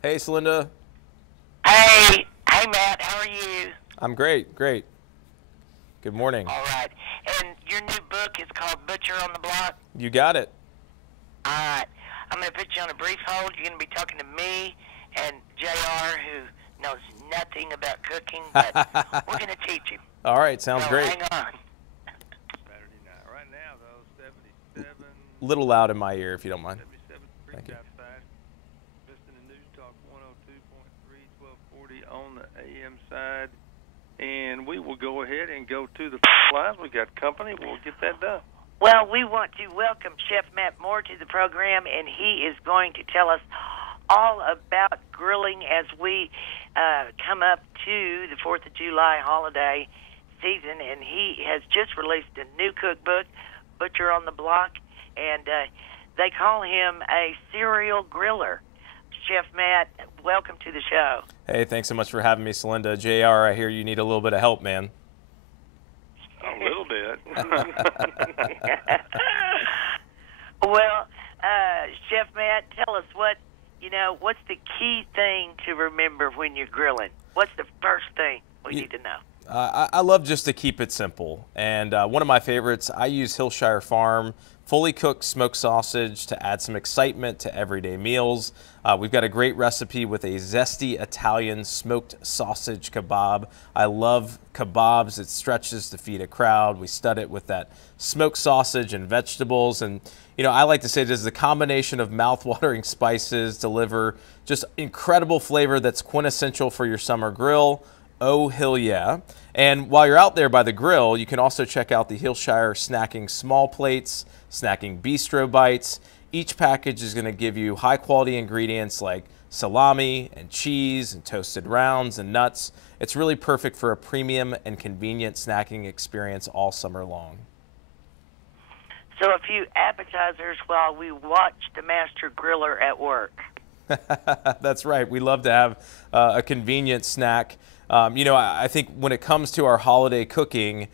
Hey, Celinda. Hey, Matt, how are you? I'm great, great. Good morning. All right. And your new book is called Butcher on the Block? You got it. All right. I'm going to put you on a brief hold. You're going to be talking to me and JR, who knows nothing about cooking, but we're going to teach him. All right, sounds So great. hang on. Saturday night. Right now, though, 77, Little loud in my ear, if you don't mind. 77 Thank degrees you. outside. Listening to News Talk 102.3, 1240 on the AM side. And we will go ahead and go to the lines. We got company. We'll get that done. Well, we want to welcome Chef Matt Moore to the program, and he is going to tell us all about grilling as we come up to the 4th of July holiday season. And he has just released a new cookbook, Butcher on the Block, and they call him a serial griller. Chef Matt, welcome to the show. Hey, thanks so much for having me, Celinda. JR, I hear you need a little bit of help, man. A little bit. Well, Chef Matt, tell us what's the key thing to remember when you're grilling? What's the first thing we need to know? I love just to keep it simple. And one of my favorites, I use Hillshire Farm fully cooked smoked sausage to add some excitement to everyday meals. We've got a great recipe with a zesty Italian smoked sausage kebab. I love kebabs. It stretches to feed a crowd. We stud it with that smoked sausage and vegetables. And, you know, I like to say this is a combination of mouth-watering spices deliver just incredible flavor that's quintessential for your summer grill. Oh, hell yeah. And while you're out there by the grill, you can also check out the Hillshire Snacking Small Plates, Snacking Bistro Bites. Each package is going to give you high-quality ingredients like salami and cheese and toasted rounds and nuts. It's really perfect for a premium and convenient snacking experience all summer long. So a few appetizers while we watch the master griller at work. That's right. We love to have a convenient snack. You know, I think when it comes to our holiday cooking,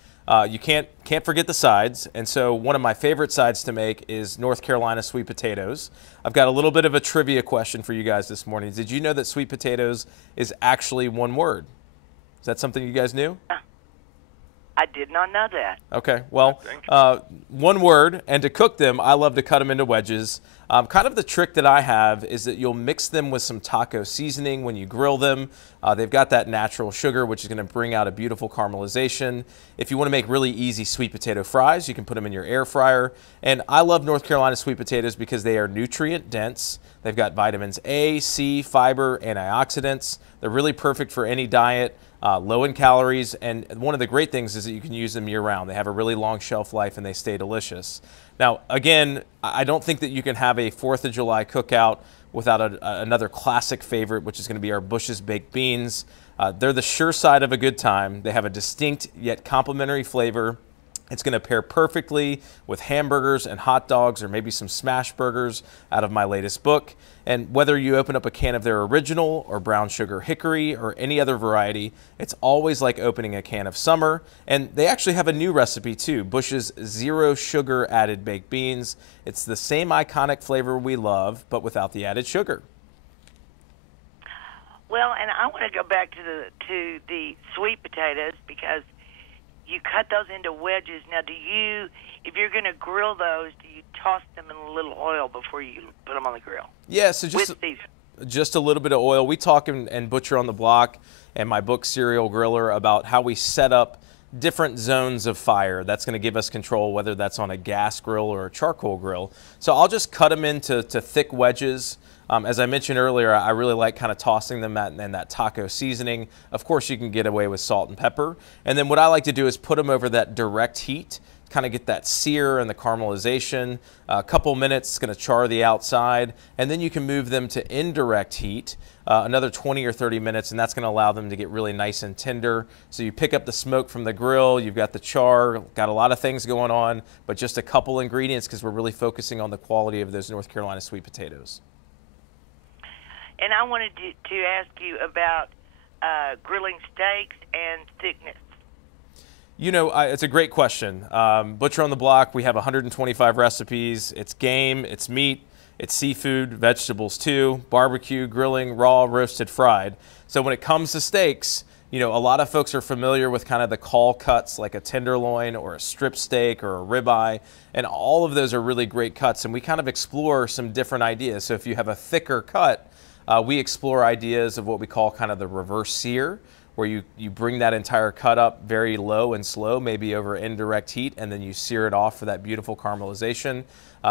you can't forget the sides. And so one of my favorite sides to make is North Carolina sweet potatoes. I've got a little bit of a trivia question for you guys this morning. Did you know that sweet potatoes is actually one word? Is that something you guys knew? I did not know that. Okay, well, one word, and to cook them, I love to cut them into wedges. Kind of the trick that I have is that you'll mix them with some taco seasoning when you grill them. They've got that natural sugar, which is going to bring out a beautiful caramelization. If you want to make really easy sweet potato fries, you can put them in your air fryer. And I love North Carolina sweet potatoes because they are nutrient dense. They've got vitamins A, C, fiber, antioxidants. They're really perfect for any diet. Low in calories, and one of the great things is that you can use them year-round. They have a really long shelf life and they stay delicious. Now, again, I don't think that you can have a 4th of July cookout without another classic favorite, which is going to be our Bush's Baked Beans. They're the sure side of a good time. They have a distinct yet complementary flavor. It's going to pair perfectly with hamburgers and hot dogs or maybe some smash burgers out of my latest book. And whether you open up a can of their original or brown sugar hickory or any other variety, it's always like opening a can of summer. And they actually have a new recipe too, Bush's zero sugar added baked beans. It's the same iconic flavor we love, but without the added sugar. Well, and I want to go back to the sweet potatoes because you cut those into wedges. Now, if you're going to grill those, do you toss them in a little oil before you put them on the grill? Yeah, so just a little bit of oil. We talk in Butcher on the Block and my book, Serial Griller, about how we set up different zones of fire. That's going to give us control, whether that's on a gas grill or a charcoal grill. So I'll just cut them into thick wedges. As I mentioned earlier, I really like kind of tossing them in that taco seasoning. Of course, you can get away with salt and pepper. And then what I like to do is put them over that direct heat, kind of get that sear and the caramelization. A couple minutes, it's going to char the outside. And then you can move them to indirect heat, another 20 or 30 minutes, and that's going to allow them to get really nice and tender. So you pick up the smoke from the grill, you've got the char, got a lot of things going on, but just a couple ingredients because we're really focusing on the quality of those North Carolina sweet potatoes. And I wanted to ask you about grilling steaks and thickness. You know, it's a great question. Butcher on the Block, we have 125 recipes. It's game, it's meat, It's seafood, vegetables too, barbecue, grilling, raw, roasted, fried. So when it comes to steaks, you know, a lot of folks are familiar with kind of the call cuts like a tenderloin or a strip steak or a ribeye, and all of those are really great cuts, and we kind of explore some different ideas. So if you have a thicker cut, we explore ideas of what we call kind of the reverse sear, where you bring that entire cut up very low and slow, maybe over indirect heat, and then you sear it off for that beautiful caramelization.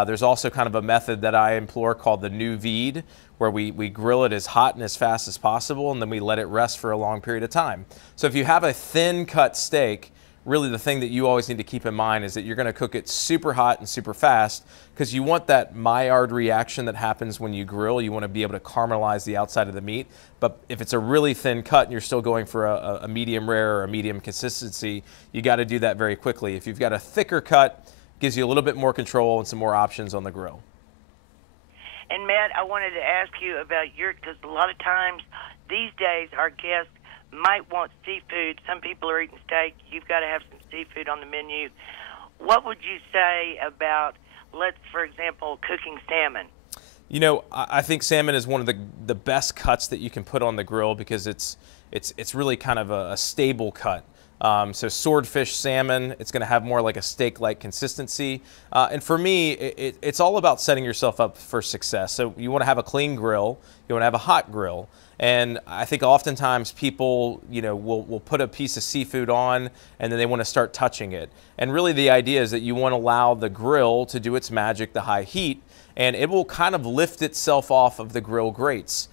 There's also kind of a method that I implore called the new vide, where we grill it as hot and as fast as possible, and then we let it rest for a long period of time. So if you have a thin cut steak, really the thing that you always need to keep in mind is that you're going to cook it super hot and super fast, because you want that Maillard reaction that happens when you grill. You want to be able to caramelize the outside of the meat. But if it's a really thin cut and you're still going for a medium rare or a medium consistency, you got to do that very quickly. If you've got a thicker cut, it gives you a little bit more control and some more options on the grill. And Matt, I wanted to ask you about because a lot of times these days our guests might want seafood. Some people are eating steak. You've got to have some seafood on the menu. What would you say about, for example, cooking salmon? You know, I think salmon is one of the best cuts that you can put on the grill, because it's really kind of a stable cut. So swordfish salmon, it's going to have more like a steak-like consistency. And for me, it's all about setting yourself up for success. So you want to have a clean grill, you want to have a hot grill. And I think oftentimes people, you know, will put a piece of seafood on and then they want to start touching it. And really the idea is that you want to allow the grill to do its magic, the high heat, and it will kind of lift itself off of the grill grates.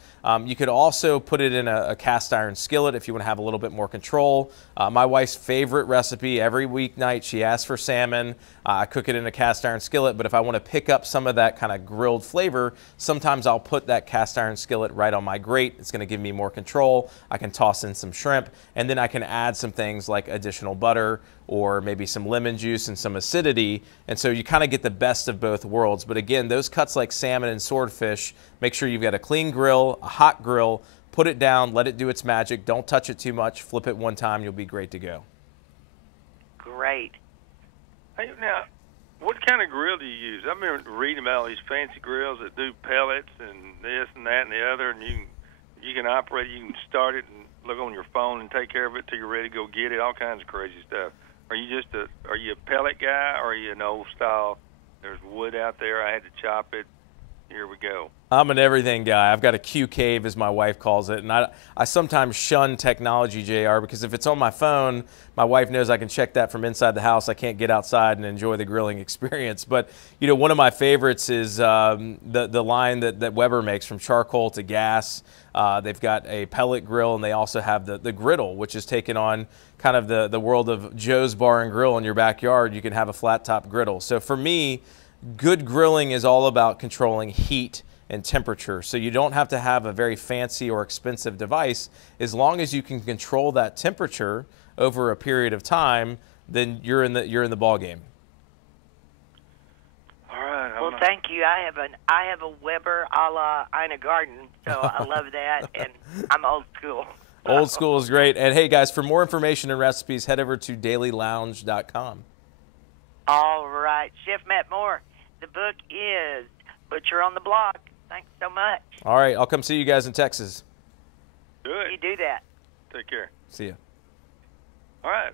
You could also put it in a cast iron skillet if you want to have a little bit more control. My wife's favorite recipe, every weeknight she asks for salmon. I cook it in a cast iron skillet, but if I want to pick up some of that kind of grilled flavor, sometimes I'll put that cast iron skillet right on my grate. It's going to give me more control. I can toss in some shrimp, and then I can add some things like additional butter or maybe some lemon juice and some acidity. And so you kind of get the best of both worlds. But again, those cuts like salmon and swordfish, make sure you've got a clean grill, a hot grill, put it down, let it do its magic. Don't touch it too much. Flip it one time, you'll be great to go. Great. Hey, now, what kind of grill do you use? I remember reading about all these fancy grills that do pellets and this and that and the other, and you can operate it, you can start it and look on your phone and take care of it till you're ready to go get it, all kinds of crazy stuff. Are you a pellet guy, or are you an old style, there's wood out there, I had to chop it, here we go? I'm an everything guy. I've got a Q cave, as my wife calls it, and I sometimes shun technology, JR, because if it's on my phone, my wife knows I can check that from inside the house. I can't get outside and enjoy the grilling experience. But you know, one of my favorites is the line that Weber makes, from charcoal to gas. They've got a pellet grill, and they also have the griddle, which is taken on kind of the world of Joe's Bar and Grill in your backyard. You can have a flat top griddle. So for me, good grilling is all about controlling heat and temperature. So you don't have to have a very fancy or expensive device. As long as you can control that temperature over a period of time, then you're in the ball game. All right. Well, thank you. I have a Weber a la Ina Garden, so I love that, and I'm old school. Old school is great. And hey guys, for more information and recipes, head over to dailylounge.com. All right. Chef Matt Moore, the book is Butcher on the Block. Thanks so much. All right, I'll come see you guys in Texas. Do it. You do that. Take care. See ya. All right.